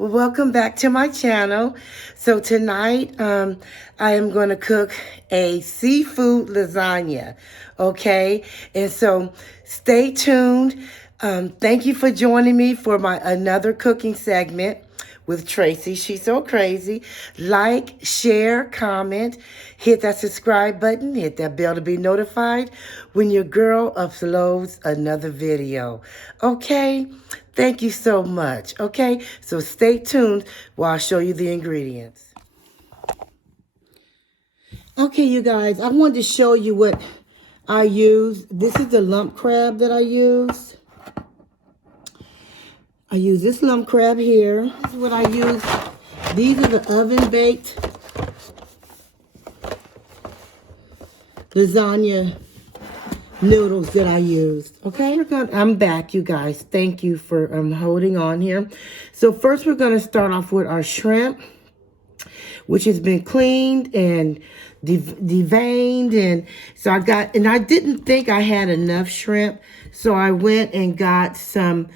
Well, welcome back to my channel. So tonight, I am going to cook a seafood lasagna, okay? And so stay tuned. Thank you for joining me for my another cooking segment with Tracy She So Crazy. Like, share, comment, hit that subscribe button, hit that bell to be notified when your girl uploads another video. Okay? Thank you so much. Okay? So stay tuned while I show you the ingredients. Okay, you guys, I wanted to show you what I use. This is the lump crab that I use. I use this lump crab here. This is what I use. These are the oven-baked lasagna noodles that I used. Okay, I'm back, you guys. Thank you for holding on here. So first we're going to start off with our shrimp, which has been cleaned and deveined. And so I didn't think I had enough shrimp. So I went and got some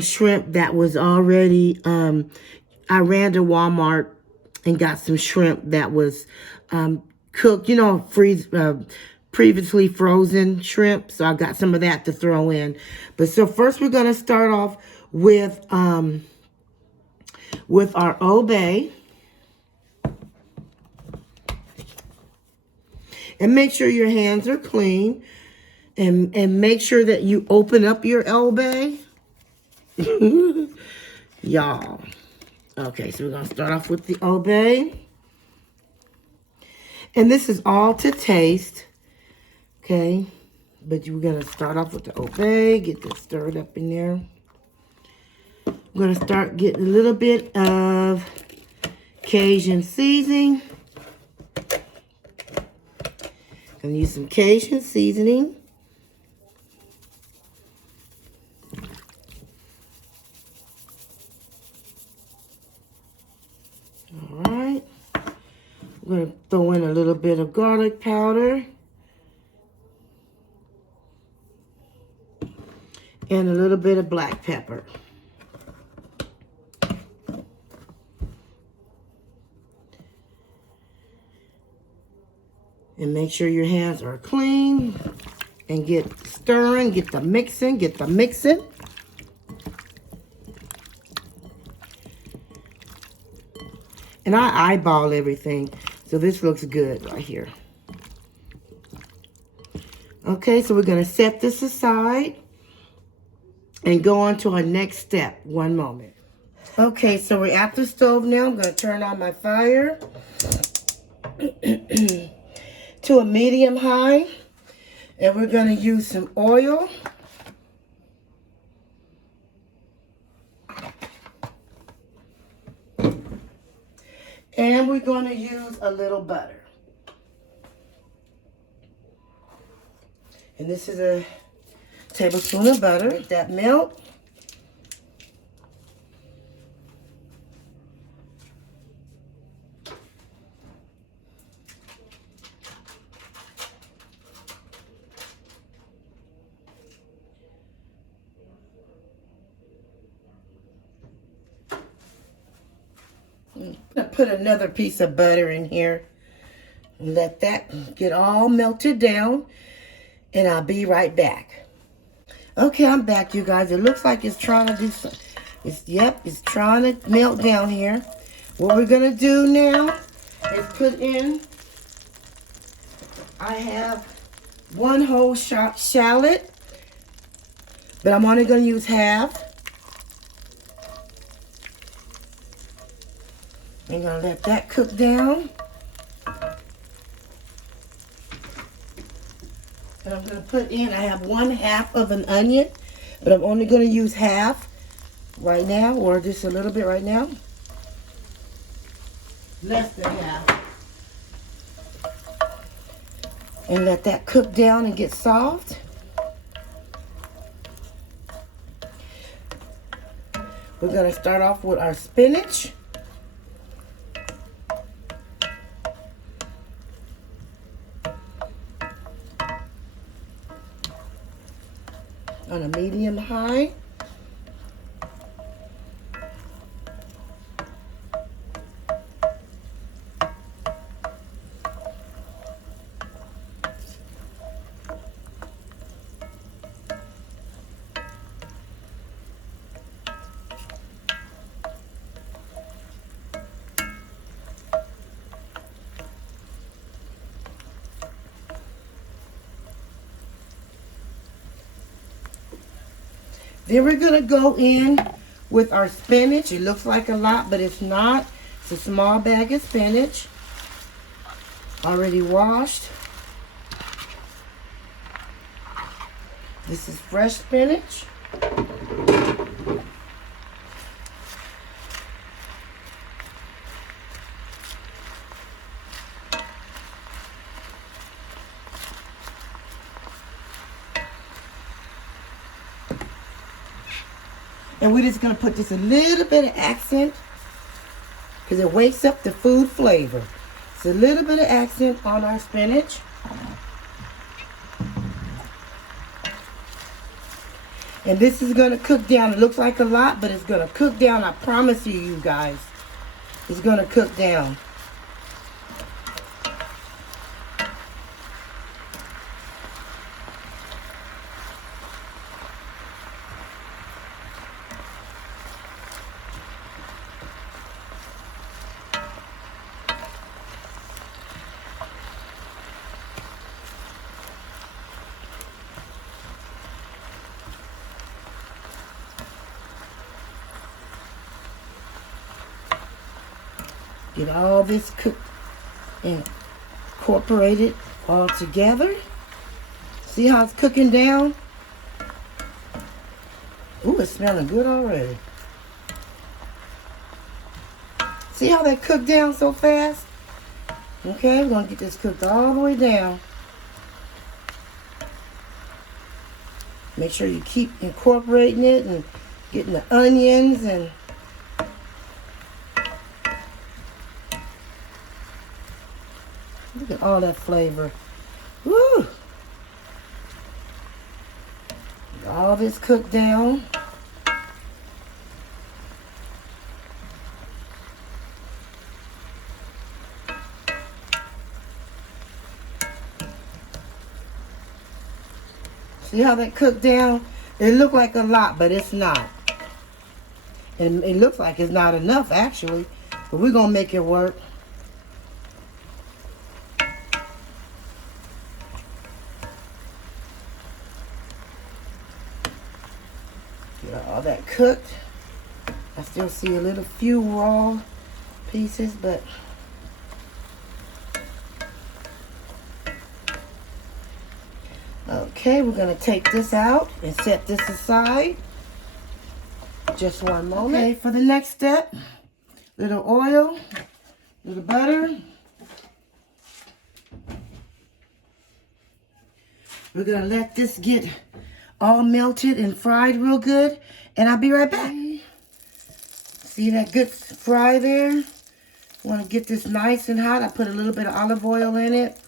shrimp that was already, I ran to Walmart and got some shrimp that was cooked, you know, previously frozen shrimp. So I got some of that to throw in. But so first we're going to start off with our Old Bay. And make sure your hands are clean. And make sure that you open up your Old Bay. Y'all. Okay, so we're going to start off with the Old Bay. And this is all to taste. Okay. But we're going to start off with the Old Bay. Get this stirred up in there. I'm going to start getting a little bit of Cajun seasoning. I'm going to use some Cajun seasoning. All right. I'm going to throw in a little bit of garlic powder. And a little bit of black pepper. And make sure your hands are clean. And get stirring, get the mixing. And I eyeball everything. So this looks good right here. Okay, so we're going to set this aside. And go on to our next step. One moment. Okay, so we're at the stove now. I'm going to turn on my fire to a medium high. And we're going to use some oil. And we're going to use a little butter. And this is a tablespoon of butter. Let that melt. I'm going to put another piece of butter in here. Let that get all melted down. And I'll be right back. Okay, I'm back, you guys. It looks like it's trying to do something. It's trying to melt down here. What we're going to do now is put in, I have one whole shallot, but I'm only going to use half. I'm going to let that cook down. And I'm going to put in, I have 1/2 of an onion, but I'm only going to use half right now, or just a little bit right now. Less than half. And let that cook down and get soft. We're going to start off with our spinach. On a medium high. Then we're going to go in with our spinach. It looks like a lot, but it's not. It's a small bag of spinach, already washed. This is fresh spinach. And we're just going to put just a little bit of accent because it wakes up the food flavor. It's a little bit of accent on our spinach. And this is going to cook down. It looks like a lot, but it's going to cook down. I promise you, you guys. It's going to cook down. Get all this cooked and incorporated all together. See how it's cooking down? Ooh, it's smelling good already. See how that cooked down so fast? Okay, we're going to get this cooked all the way down. Make sure you keep incorporating it and getting the onions and look at all that flavor. Woo! All this cooked down. See how that cooked down? It looked like a lot, but it's not. And it looks like it's not enough, actually. But we're going to make it work. Get all that cooked. I still see a little few raw pieces, but okay, we're going to take this out and set this aside. Just one moment. Okay, for the next step, little oil, little butter. We're going to let this get all melted and fried real good, and I'll be right back. See that good fry there? Want to get this nice and hot. I put a little bit of olive oil in it.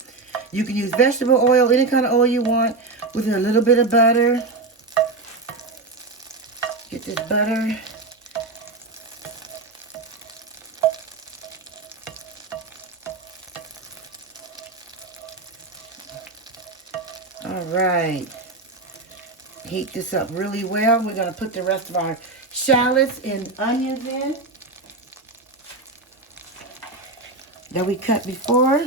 You can use vegetable oil, any kind of oil you want, with a little bit of butter. Get this butter. All right. Heat this up really well. We're going to put the rest of our shallots and onions in that we cut before.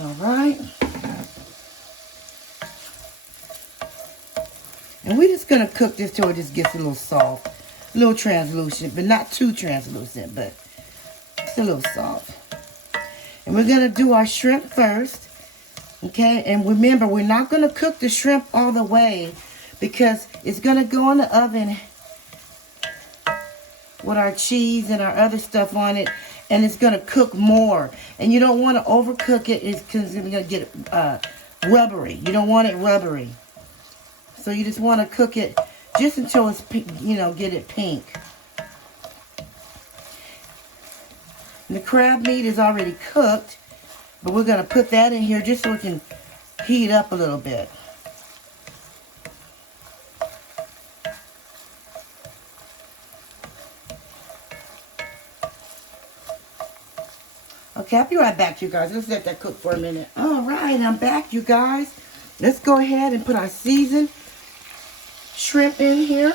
All right. And we're just going to cook this till it just gets a little soft, a little translucent, but not too translucent, but it's a little soft. And we're going to do our shrimp first, okay? And remember, we're not going to cook the shrimp all the way because it's going to go in the oven with our cheese and our other stuff on it, and it's going to cook more. And you don't want to overcook it because it's going to get rubbery. You don't want it rubbery. So you just want to cook it just until it's, you know, get it pink. The crab meat is already cooked, but we're going to put that in here just so it can heat up a little bit. Okay, I'll be right back, you guys. Let's let that cook for a minute. All right, I'm back, you guys. Let's go ahead and put our seasoned shrimp in here.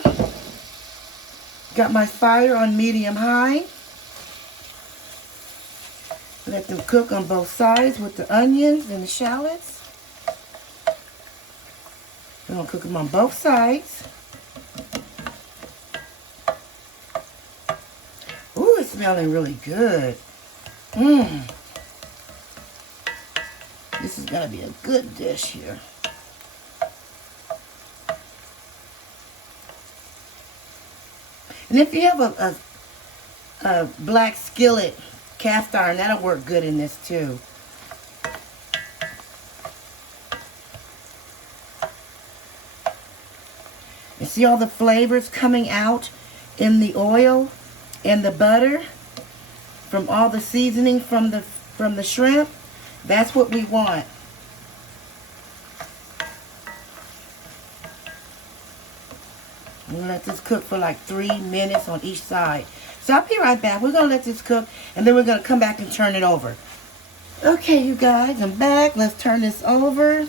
Got my fire on medium high. Let them cook on both sides with the onions and the shallots. We're going to cook them on both sides. Ooh, it's smelling really good. Mmm. This is going to be a good dish here. And if you have a black skillet, cast iron, that'll work good in this too. You see all the flavors coming out in the oil and the butter from all the seasoning from the shrimp? That's what we want. We're gonna let this cook for like 3 minutes on each side. So I'll be right back. We're gonna let this cook and then we're gonna come back and turn it over. Okay, you guys, I'm back. Let's turn this over.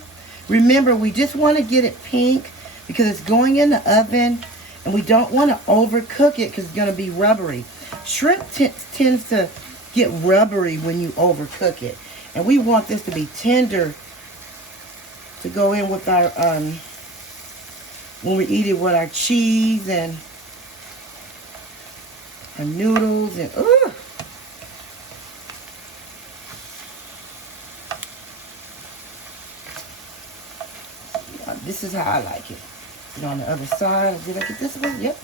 Remember, we just want to get it pink because it's going in the oven, and we don't want to overcook it because it's going to be rubbery. Shrimp tends to get rubbery when you overcook it, and we want this to be tender to go in with our when we eat it with our cheese and our noodles and this is how I like it. Get on the other side. Did I get this one? Yep.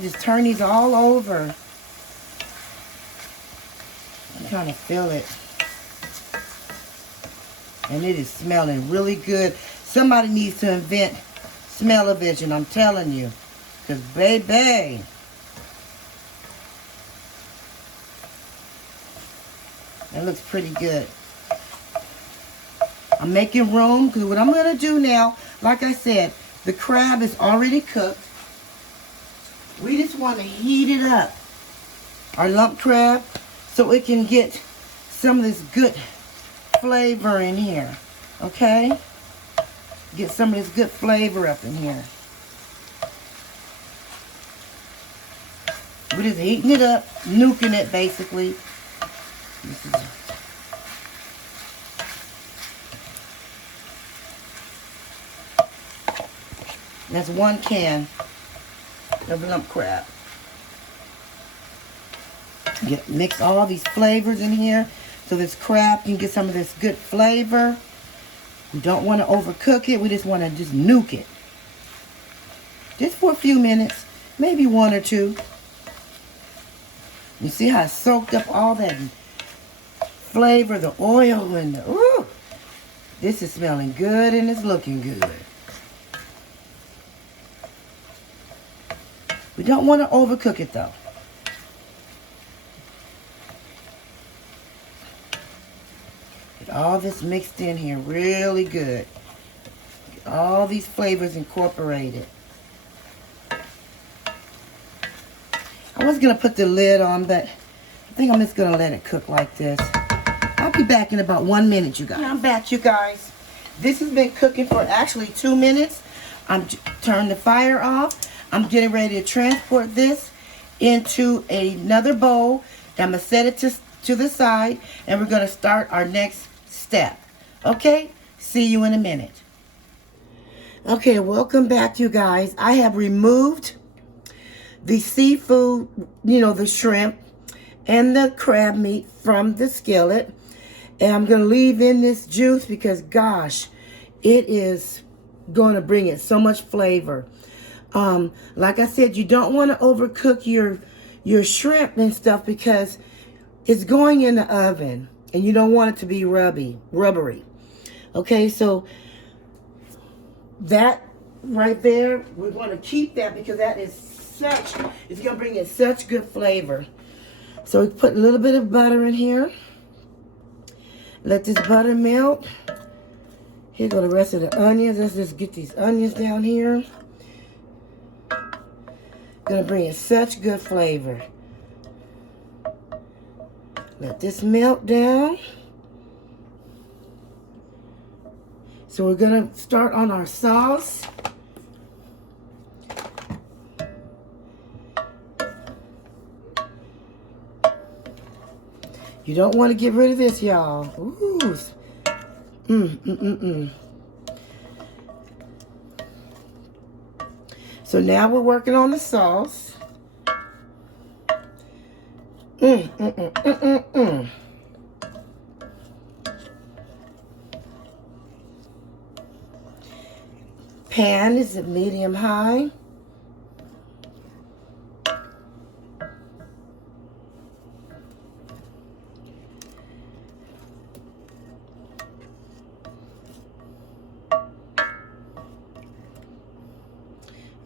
Just turn these all over. I'm trying to feel it. And it is smelling really good. Somebody needs to invent smell-o-vision, I'm telling you. Because, baby, that looks pretty good. I'm making room because what I'm going to do now, like I said, the crab is already cooked. We just want to heat it up, our lump crab, so it can get some of this good flavor in here, okay? Get some of this good flavor up in here. We're just heating it up, nuking it basically. This is that's 1 can of lump crab. Mix all these flavors in here so this crab can get some of this good flavor. We don't want to overcook it. We just want to just nuke it. Just for a few minutes, maybe 1 or 2. You see how it soaked up all that flavor, the oil, and the, ooh, this is smelling good and it's looking good. We don't want to overcook it though. Get all this mixed in here really good. Get all these flavors incorporated. I was going to put the lid on, but I think I'm just going to let it cook like this. I'll be back in about 1 minute, you guys. I'm back, you guys. This has been cooking for actually 2 minutes. I'm turning the fire off. I'm getting ready to transport this into another bowl. I'm going to set it to the side, and we're going to start our next step. Okay? See you in a minute. Okay, welcome back, you guys. I have removed the seafood, you know, the shrimp and the crab meat from the skillet. And I'm going to leave in this juice because, gosh, it is going to bring it so much flavor. Like I said, you don't want to overcook your shrimp and stuff because it's going in the oven and you don't want it to be rubbery. Okay, so that right there, we want to keep that because that is it's going to bring in such good flavor. So we put a little bit of butter in here. Let this butter melt. Here go the rest of the onions. Let's just get these onions down here. Gonna bring in such good flavor. Let this melt down. So we're gonna start on our sauce. You don't want to get rid of this, y'all. Ooh. So now we're working on the sauce. Pan is at medium high.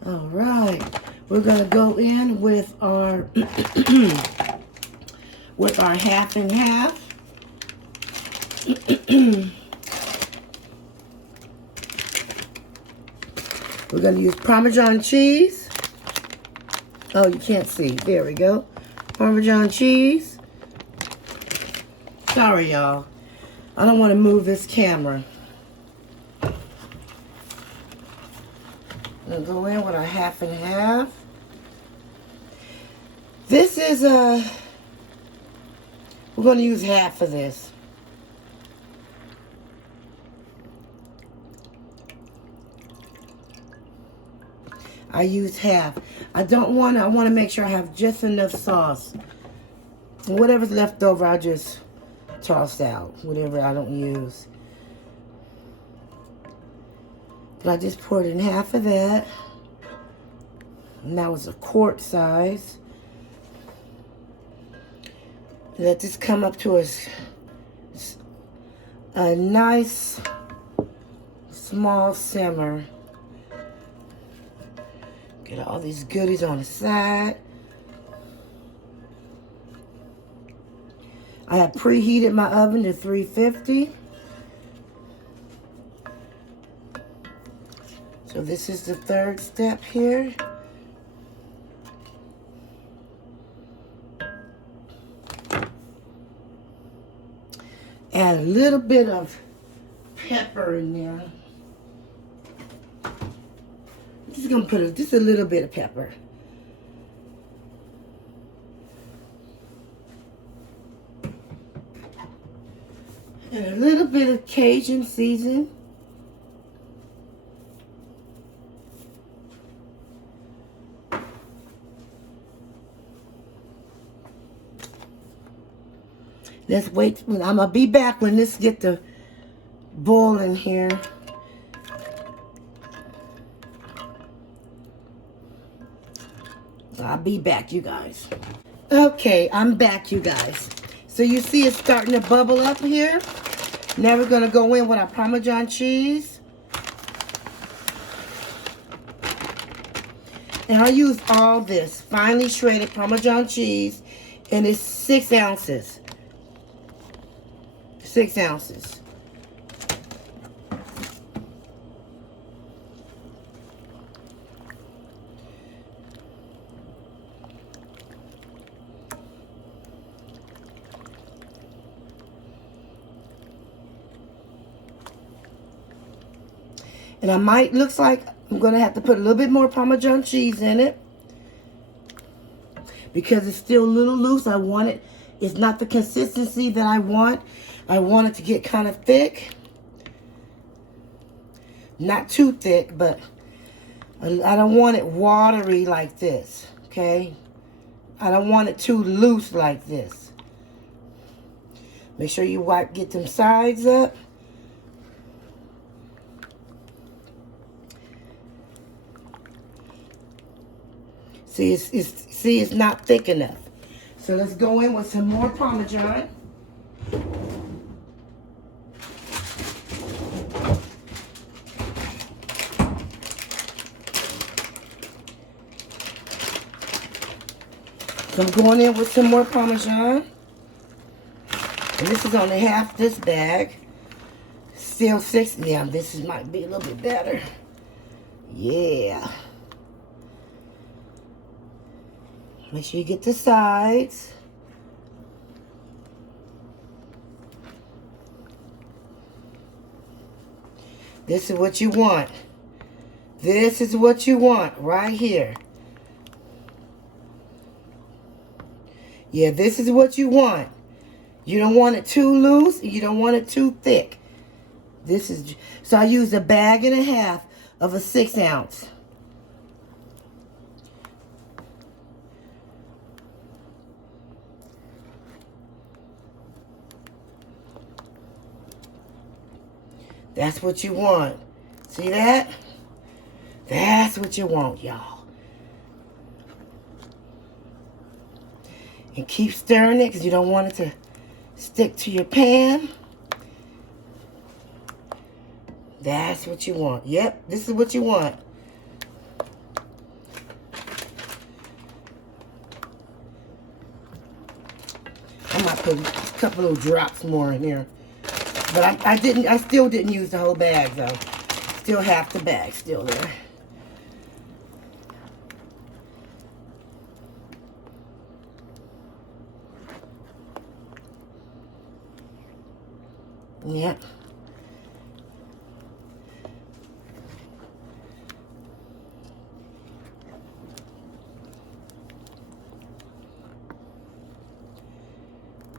All right, we're gonna go in with our with our half and half. We're going to use Parmesan cheese. Oh, you can't see. There we go. Parmesan cheese. Sorry, y'all. I don't want to move this camera. I'm going to go in with our half and half. This is we're going to use half of this. I use half. I want to make sure I have just enough sauce. And whatever's left over, I'll just toss out. Whatever I don't use. But I just poured in half of that. And that was a quart size. Let this come up to a nice small simmer. Get all these goodies on the side. I have preheated my oven to 350. So this is the third step here. Add a little bit of pepper in there. I'm just gonna put just a little bit of pepper. And a little bit of Cajun season. Let's wait. I'm gonna be back when this get to boiling here. I'll be back, you guys. Okay, I'm back, you guys. So you see it's starting to bubble up here. Now we're gonna go in with our Parmesan cheese. And I use all this finely shredded Parmesan cheese, and it's 6 ounces. 6 ounces. And looks like I'm going to have to put a little bit more Parmesan cheese in it. Because it's still a little loose. It's not the consistency that I want. I want it to get kind of thick. Not too thick, but I don't want it watery like this, okay? I don't want it too loose like this. Make sure you get them sides up. See, it's not thick enough. So let's go in with some more Parmesan. So I'm going in with some more Parmesan. And this is only half this bag. Still 6. Yeah, might be a little bit better. Yeah. Make sure you get the sides. This is what you want. This is what you want right here. Yeah, this is what you want. You don't want it too loose. You don't want it too thick. So I used 1.5 bags of a 6-ounce. That's what you want. See that? That's what you want, y'all. And keep stirring it because you don't want it to stick to your pan. That's what you want. Yep, this is what you want. I might put a couple little drops more in here. But I still didn't use the whole bag though. Still half the bag still there. Yep.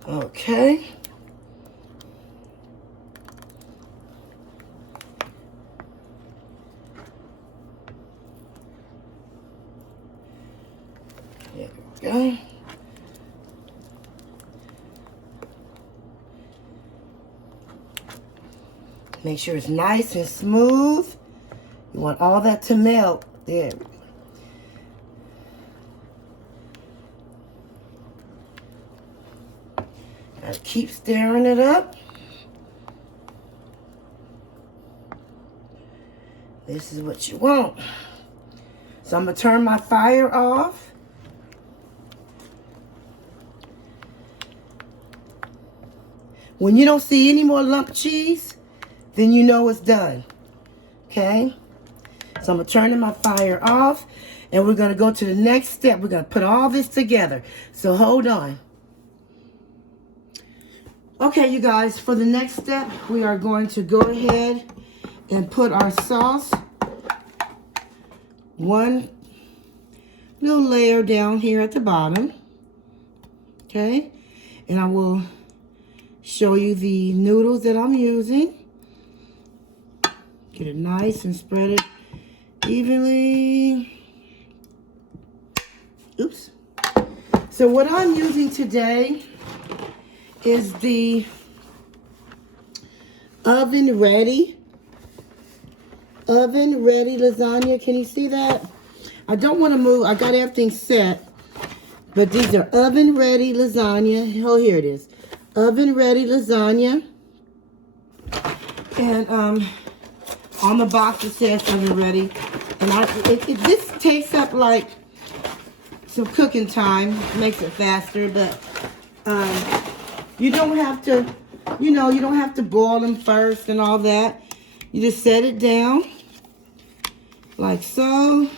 Okay. There we go. Make sure it's nice and smooth. You want all that to melt. There. Gotta keep stirring it up. This is what you want. So I'm gonna turn my fire off. When you don't see any more lump cheese, then you know it's done. Okay? So I'm gonna turn my fire off and we're gonna go to the next step. We're gonna put all this together. So hold on. Okay, you guys, for the next step, we are going to go ahead and put our sauce one little layer down here at the bottom. Okay? And I will show you the noodles that I'm using. Get it nice and spread it evenly. Oops. So what I'm using today is the oven ready lasagna. Can you see that? I don't want to move. I got everything set, but these are oven ready lasagna. Oh, here it is. Oven ready lasagna. And on the box it says oven ready. And this takes up like some cooking time. Makes it faster, but you don't have to, you don't have to boil them first and all that. You just set it down like so.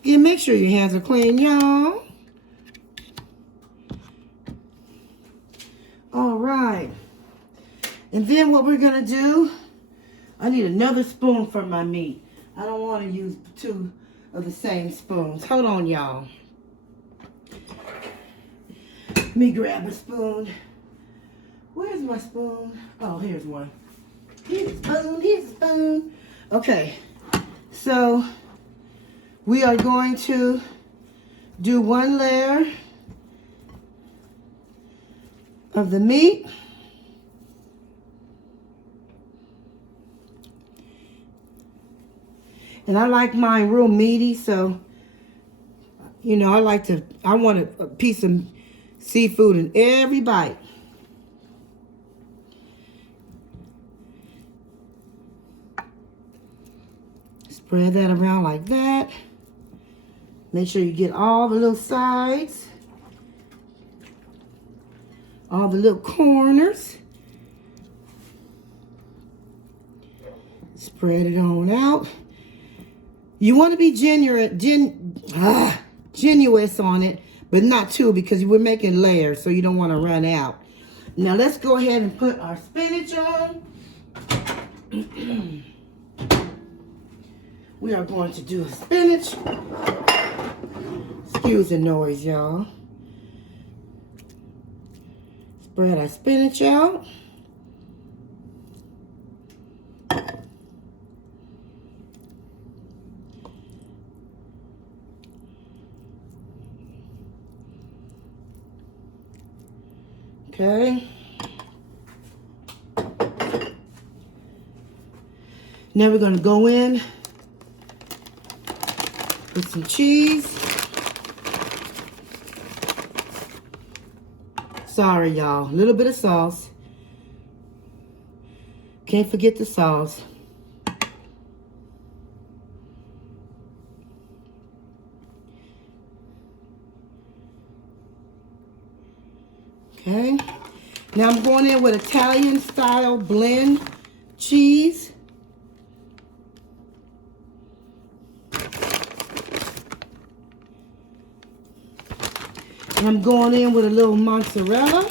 Again, make sure your hands are clean, y'all. All right. And then what we're going to do, I need another spoon for my meat. I don't want to use 2 of the same spoons. Hold on, y'all. Let me grab a spoon. Where's my spoon? Oh, here's one. Here's a spoon. Here's a spoon. Okay. So we are going to do 1 layer of the meat. And I like mine real meaty, so, I want a piece of seafood in every bite. Spread that around like that. Make sure you get all the little sides, all the little corners. Spread it on out. You want to be generous on it, but not too, because we're making layers, so you don't want to run out. Now let's go ahead and put our spinach on. We are going to do a spinach. Excuse the noise, y'all. Spread our spinach out. Okay. Now we're going to go in with some cheese. Sorry, y'all. A little bit of sauce. Can't forget the sauce. Okay. Now I'm going in with Italian style blend cheese. And I'm going in with a little mozzarella.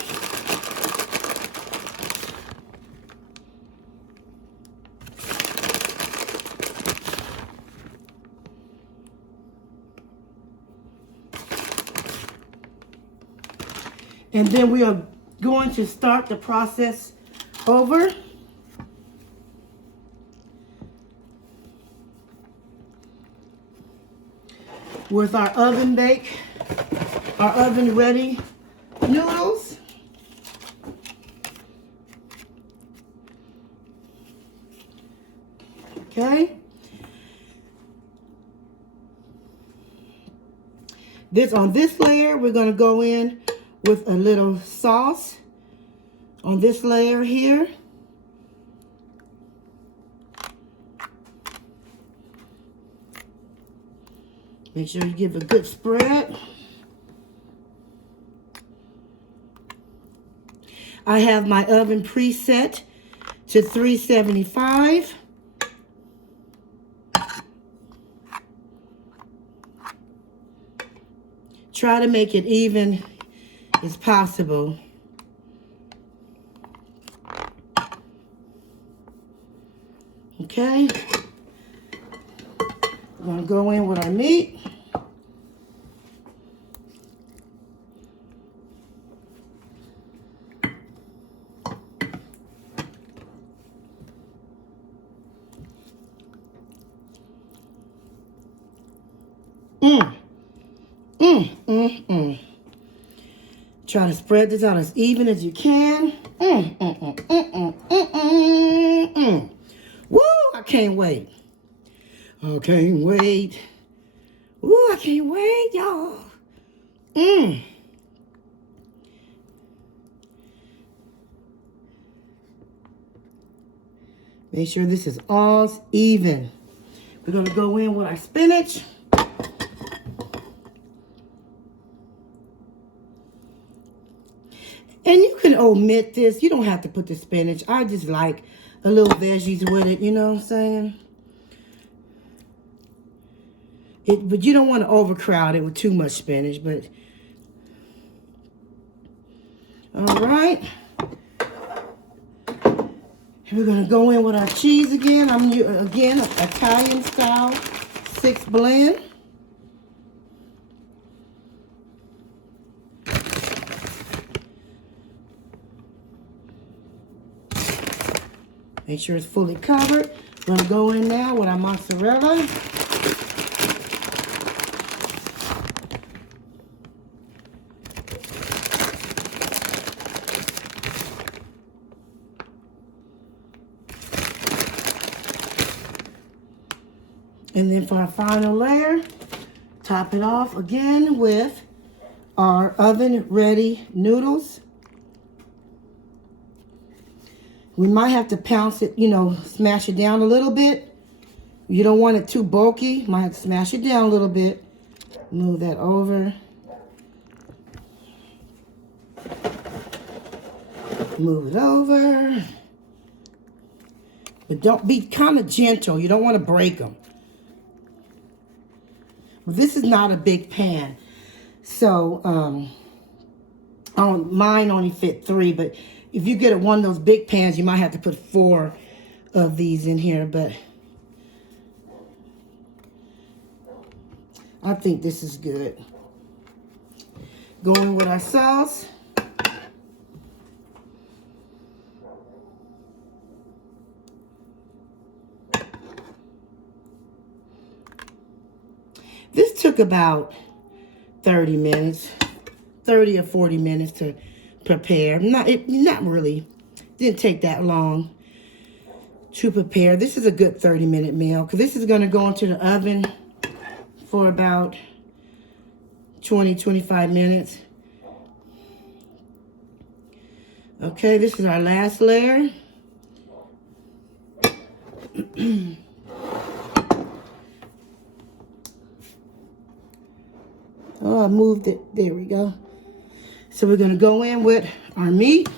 And then we are going to start the process over. With our oven ready noodles. Okay. On this layer, we're going to go in with a little sauce on this layer here. Make sure you give a good spread. I have my oven preset to 375. Try to make it even as possible. Okay. I'm going to go in with our meat. Try to spread this out as even as you can. Woo, I can't wait. I can't wait. Woo, I can't wait, y'all. Make sure this is all even. We're going to go in with our spinach. And you can omit this. You don't have to put the spinach. I just like a little veggies with it. You know what I'm saying? But you don't want to overcrowd it with too much spinach. But all right. And we're going to go in with our cheese again. I'm again Italian style 6 blend. Make sure it's fully covered. We're going to go in now with our mozzarella. And then for our final layer, top it off again with our oven ready noodles. We might have to pounce it, smash it down a little bit. You don't want it too bulky. Might have to smash it down a little bit. Move that over. Move it over. But don't be kind of gentle. You don't want to break them. Well, this is not a big pan. So, mine only fit 3, but if you get one of those big pans, you might have to put 4 of these in here, but I think this is good. Going with our sauce. This took about 30 minutes, 30 or 40 minutes to prepare. Not really. Didn't take that long to prepare. This is a good 30-minute meal because this is going to go into the oven for about 20-25 minutes. Okay, this is our last layer. Oh, I moved it. There we go. So we're going to go in with our meat.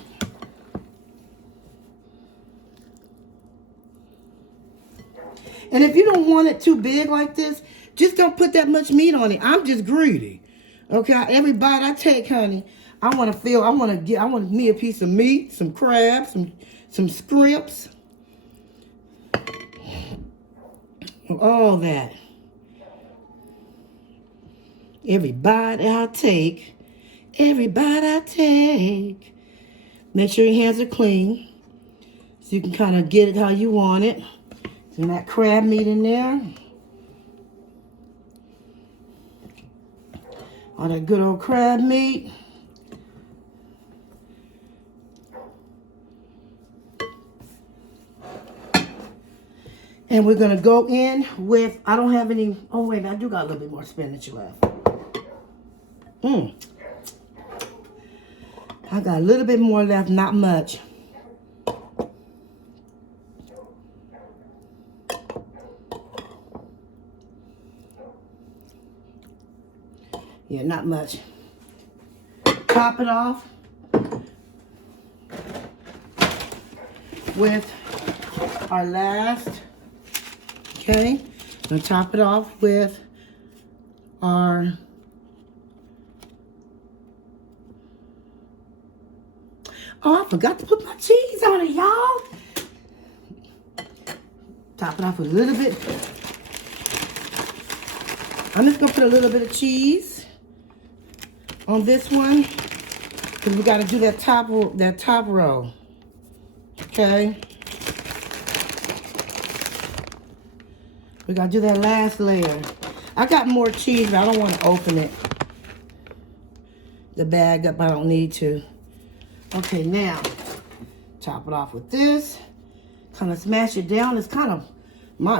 And if you don't want it too big like this, just don't put that much meat on it. I'm just greedy. Okay, every bite I take, honey, I want me a piece of meat, some crabs, some scrimps. All that. Every bite I take, make sure your hands are clean so you can kind of get it how you want it. So that crab meat in there. All that good old crab meat. And we're going to go in with, I don't have any, oh wait, I do got a little bit more spinach left. I got a little bit more left, not much. Yeah, not much. Top it off with our last, okay? Gonna top it off with our I forgot to put my cheese on it, y'all. Top it off with a little bit. I'm just gonna put a little bit of cheese on this one because we got to do that top row. Okay. We got to do that last layer. I got more cheese, but I don't want to open it. The bag up, I don't need to. Okay, now, top it off with this. Kind of smash it down. It's kind of,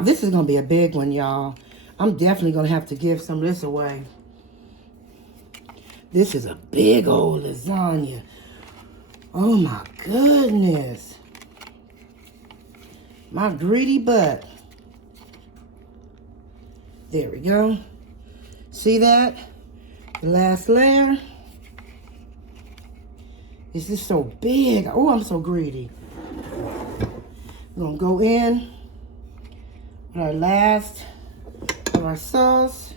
this is going to be a big one, y'all. I'm definitely going to have to give some of this away. This is a big old lasagna. Oh, my goodness. My greedy butt. There we go. See that? The last layer. This is so big. Oh, I'm so greedy. We're going to go in with our last of our sauce.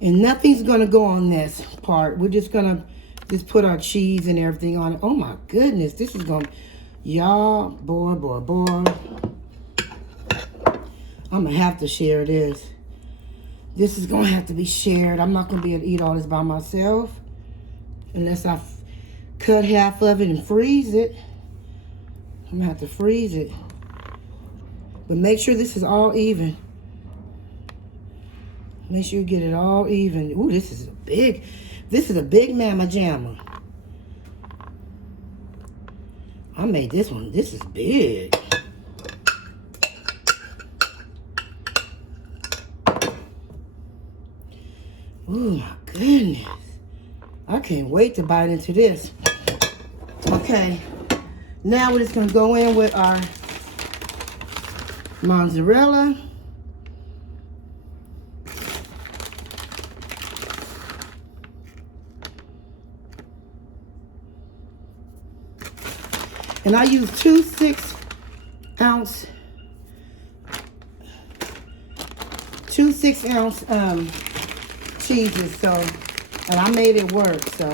And nothing's going to go on this part. We're just going to put our cheese and everything on it. Oh, my goodness. This is going to... Y'all, boy. I'm going to have to share this. This is going to have to be shared. I'm not going to be able to eat all this by myself. Unless I cut half of it and freeze it. I'm going to have to freeze it. But make sure this is all even. Make sure you get it all even. Ooh, this is a big mamma jamma. I made this one. This is big. Oh my goodness. I can't wait to bite into this. Okay. Now we're just going to go in with our mozzarella. And I use 2 6-ounce cheeses, so, and I made it work, so.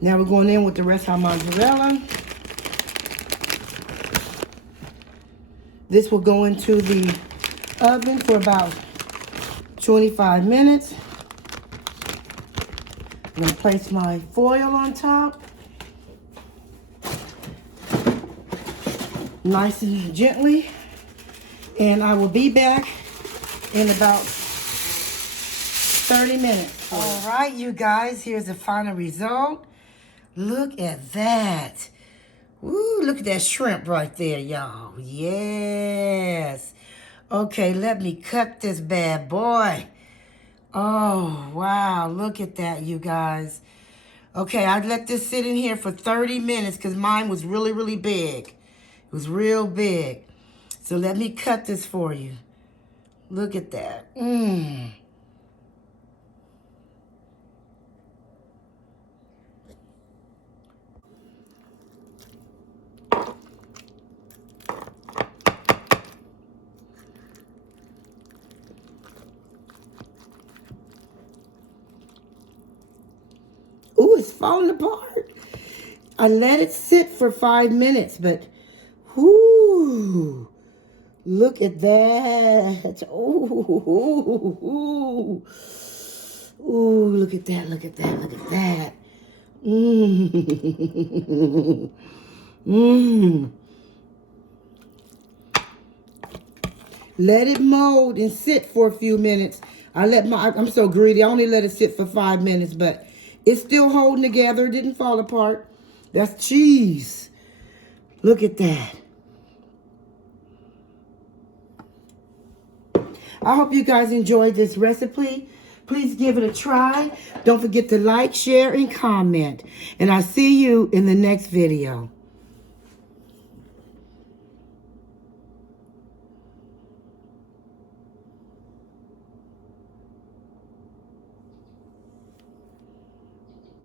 Now we're going in with the rest of our mozzarella. This will go into the oven for about 25 minutes. I'm going to place my foil on top. nice and gently. And I will be back in about 30 minutes. All right, you guys, here's the final result. Look at that. Woo, look at that shrimp right there, y'all. Yes. Okay, let me cut this bad boy. Oh, wow. Look at that, you guys. Okay, I let this sit in here for 30 minutes because mine was really, really big. It was real big. So let me cut this for you. Look at that. Mmm. Ooh, it's falling apart. I let it sit for 5 minutes, but whoo, look at that. Ooh, ooh, look at that, look at that, look at that. Mmm. Mmm. Let it mold and sit for a few minutes. I'm so greedy. I only let it sit for 5 minutes, but it's still holding together. It didn't fall apart. That's cheese. Look at that. I hope you guys enjoyed this recipe. Please give it a try. Don't forget to like, share, and comment. And I'll see you in the next video.